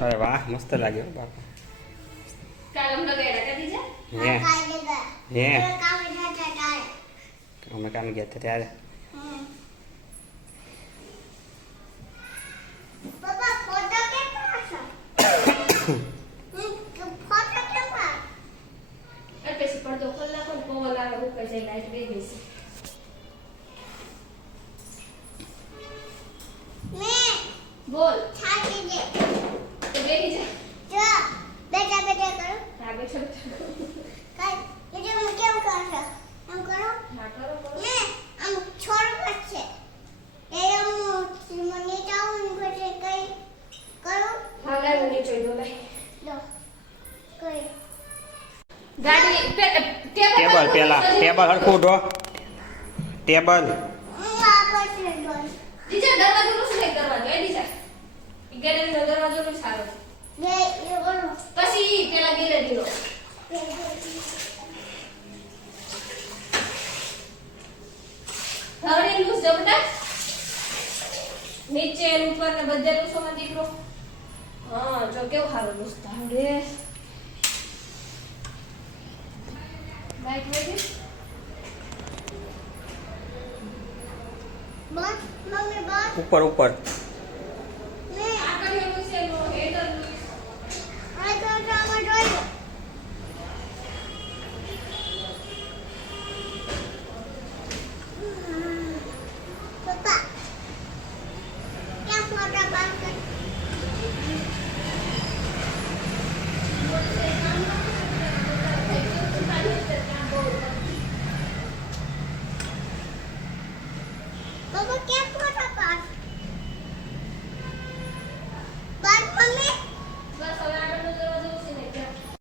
અરે વાહ મસ્ત લાગ્યો બાપા કાલમ લગાડ્યા કદી જા હે અમે કામ ગયા હતા ત્યારે પછી પડદો ખોલ નાખો ને પવન આવે ઉપર જાય લાઈટ બે ગઈ છે બોલ છાતી દે તો બેઠી જા બેટા બેટા કરો હા બેઠો કાઈ એટલે હું કેમ કરશો આમ કરો હા કરો મે આમ છોડ પડશે એ હું મને જાઉં પછી કઈ કરો હા લે મને જોઈ દો લે લો કઈ ગાડી ટેબલ પેલા ટેબલ હરખું ઢો ટેબલ દીજા દરવાજો નું શું દરવાજો એ દીજા ગેલેરી નો દરવાજો નું સારો લે એ બોલો પછી પેલા ગેલેરી નો હવે લૂસ જબડા નીચે ઉપર ને બધે લૂસો માં દીકરો હા જો કેવું સારું લૂસ તારે બાઈક વેજી બસ મમ્મી બસ ઉપર ઉપર